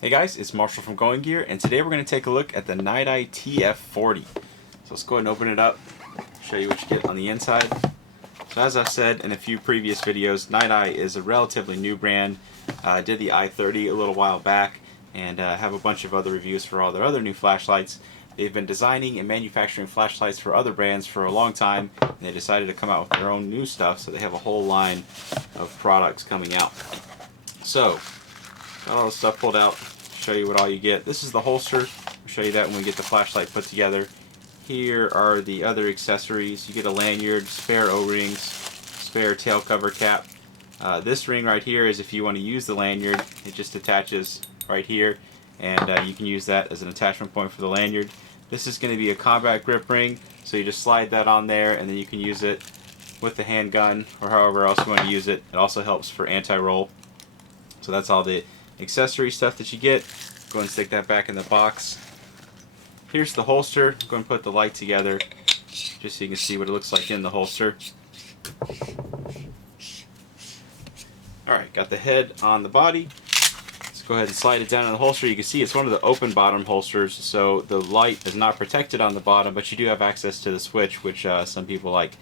Hey guys, it's Marshall from Going Gear, and today we're going to take a look at the Niteye TF40. So let's go ahead and open it up, show you what you get on the inside. So as I've said in a few previous videos, Niteye is a relatively new brand. I did the i30 a little while back, and have a bunch of other reviews for all their other new flashlights. They've been designing and manufacturing flashlights for other brands for a long time, and they decided to come out with their own new stuff, so they have a whole line of products coming out. So, got all the stuff pulled out, show you what all you get. This is the holster. I'll show you that when we get the flashlight put together. Here are the other accessories. You get a lanyard, spare O-rings, spare tail cover cap. This ring right here is if you want to use the lanyard. It just attaches right here, and you can use that as an attachment point for the lanyard. This is going to be a combat grip ring, so you just slide that on there, and then you can use it with the handgun or however else you want to use it. It also helps for anti-roll. So that's all the accessory stuff that you get. Go and stick that back in the box. Here's the holster. I'm going to put the light together just so you can see what it looks like in the holster. Alright, got the head on the body. Let's go ahead and slide it down in the holster. You can see it's one of the open bottom holsters, so the light is not protected on the bottom, but you do have access to the switch, which some people like.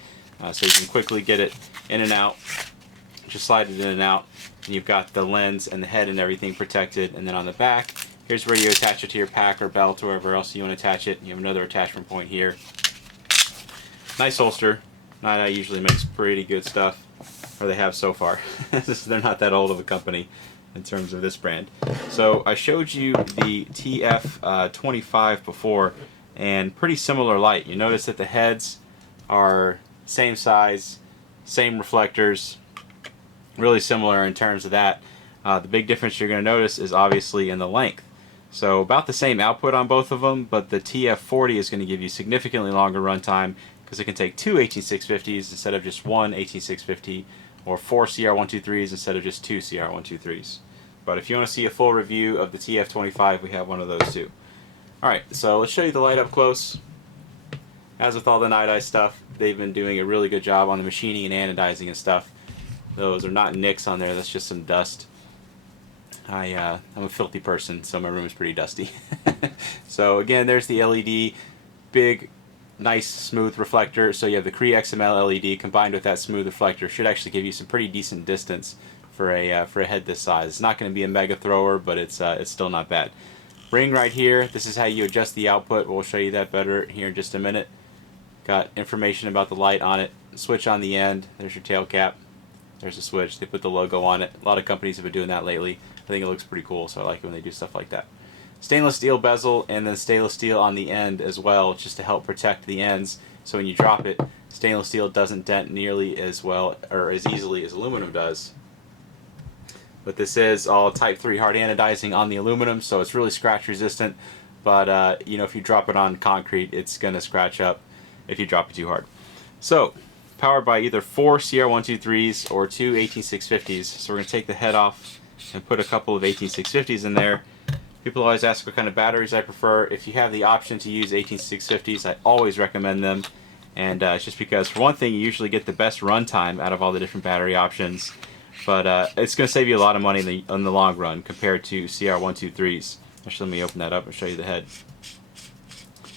So you can quickly get it in and out. Just slide it in and out, and you've got the lens and the head and everything protected. And then on the back, here's where you attach it to your pack or belt or wherever else you want to attach it. You have another attachment point here. Nice holster. Niteye usually makes pretty good stuff, or they have so far. They're not that old of a company in terms of this brand. So I showed you the TF25 before, and pretty similar light. You notice that the heads are same size, same reflectors, really similar in terms of that. The big difference you're going to notice is obviously in the length. So about the same output on both of them, but the TF40 is going to give you significantly longer runtime because it can take two 18650s instead of just one 18650, or four CR123s instead of just two CR123s. But if you want to see a full review of the TF25, we have one of those too. Alright, so let's show you the light up close. As with all the Niteye stuff, they've been doing a really good job on the machining and anodizing and stuff. Those are not nicks on there, that's just some dust. I'm a filthy person, so my room is pretty dusty. So again, there's the LED, big, nice, smooth reflector. So you have the Cree XML LED combined with that smooth reflector. Should actually give you some pretty decent distance for a head this size. It's not going to be a mega thrower, but it's still not bad. Ring right here. This is how you adjust the output. We'll show you that better here in just a minute. Got information about the light on it. Switch on the end. There's your tail cap. There's a switch. They put the logo on it. A lot of companies have been doing that lately. I think it looks pretty cool, so I like it when they do stuff like that. Stainless steel bezel, and then stainless steel on the end as well, just to help protect the ends. So when you drop it, stainless steel doesn't dent nearly as well or as easily as aluminum does. But this is all Type 3 hard anodizing on the aluminum, so it's really scratch resistant. But you know, if you drop it on concrete, it's gonna scratch up if you drop it too hard. So, powered by either four CR123s or two 18650s. So we're going to take the head off and put a couple of 18650s in there. People always ask what kind of batteries I prefer. If you have the option to use 18650s, I always recommend them. And it's just because, for one thing, you usually get the best runtime out of all the different battery options. But it's going to save you a lot of money in the long run compared to CR123s. Actually, let me open that up and show you the head.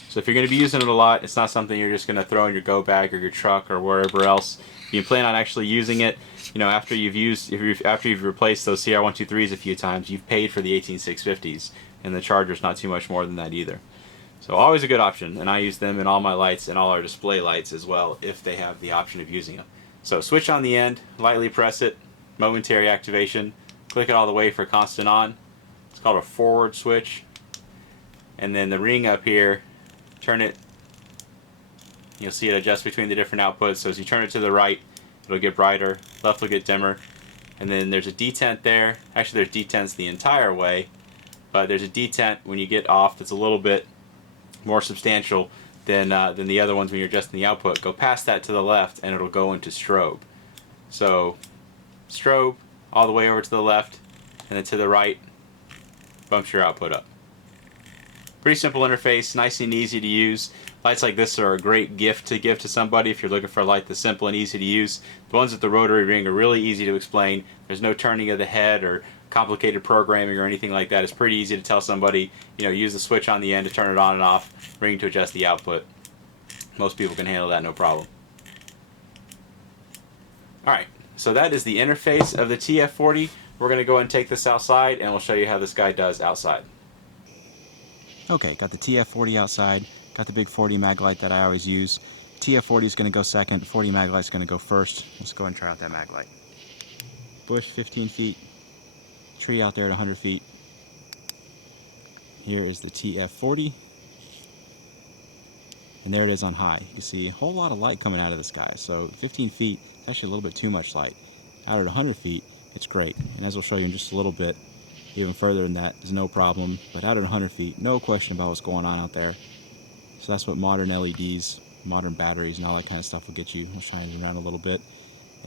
So if you're going to be using it a lot, it's not something you're just going to throw in your go bag or your truck or wherever else. You plan on actually using it, you know, after you've replaced those CR123s a few times, you've paid for the 18650s, and the charger's not too much more than that either. So always a good option, and I use them in all my lights and all our display lights as well if they have the option of using them. So switch on the end, lightly press it, momentary activation, click it all the way for constant on. It's called a forward switch. And then the ring up here, turn it, you'll see it adjust between the different outputs. So as you turn it to the right, it'll get brighter, left will get dimmer, and then there's a detent there. Actually, there's detents the entire way, but there's a detent when you get off that's a little bit more substantial than the other ones when you're adjusting the output. Go past that to the left, and it'll go into strobe. So strobe all the way over to the left, and then to the right, bumps your output up. Pretty simple interface, nice and easy to use. Lights like this are a great gift to give to somebody if you're looking for a light that's simple and easy to use. The ones with the rotary ring are really easy to explain. There's no turning of the head or complicated programming or anything like that. It's pretty easy to tell somebody, you know, use the switch on the end to turn it on and off, ring to adjust the output. Most people can handle that no problem. Alright, so that is the interface of the TF40. We're going to go and take this outside and we'll show you how this guy does outside. Okay, got the TF40 outside, got the big 40 mag light that I always use. TF40 is going to go second, 40 mag light is going to go first. Let's go and try out that mag light. Bush 15 feet, tree out there at 100 feet. Here is the TF40. And there it is on high. You can see a whole lot of light coming out of this guy. So 15 feet, it's actually a little bit too much light. Out at 100 feet, it's great. And as we'll show you in just a little bit, even further than that is no problem. But out at 100 feet, no question about what's going on out there. So that's what modern LEDs, modern batteries, and all that kind of stuff will get you. I'll shine it around a little bit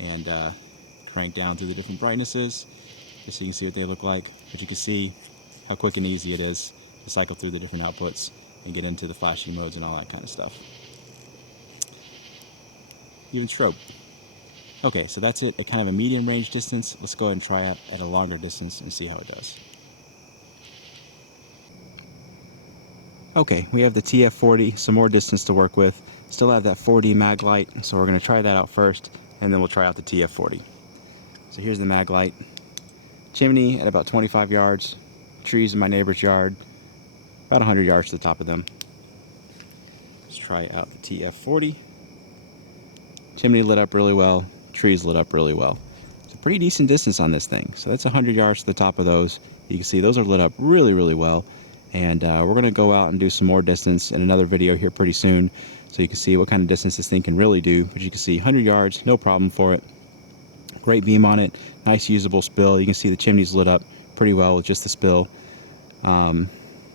and crank down through the different brightnesses just so you can see what they look like. But you can see how quick and easy it is to cycle through the different outputs and get into the flashing modes and all that kind of stuff. Even strobe. Okay, so that's it at kind of a medium range distance. Let's go ahead and try it at a longer distance and see how it does. Okay, we have the TF40, some more distance to work with. Still have that 4D mag light, so we're going to try that out first, and then we'll try out the TF40. So here's the mag light. Chimney at about 25 yards. Trees in my neighbor's yard, about 100 yards to the top of them. Let's try out the TF40. Chimney lit up really well. Trees lit up really well. It's a pretty decent distance on this thing. So that's 100 yards to the top of those. You can see those are lit up really, really well. And we're going to go out and do some more distance in another video here pretty soon, so you can see what kind of distance this thing can really do. But you can see 100 yards, no problem for it. Great beam on it, nice usable spill. You can see the chimney's lit up pretty well with just the spill. So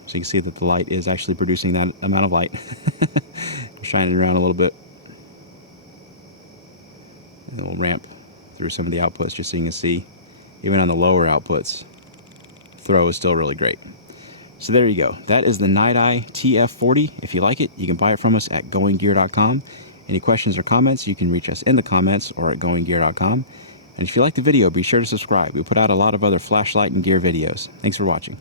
you can see that the light is actually producing that amount of light. Shine it around a little bit. And then we'll ramp through some of the outputs just so you can see, even on the lower outputs, throw is still really great. So there you go. That is the Niteye TF40. If you like it, you can buy it from us at goinggear.com. Any questions or comments, you can reach us in the comments or at goinggear.com. And if you like the video, be sure to subscribe. We put out a lot of other flashlight and gear videos. Thanks for watching.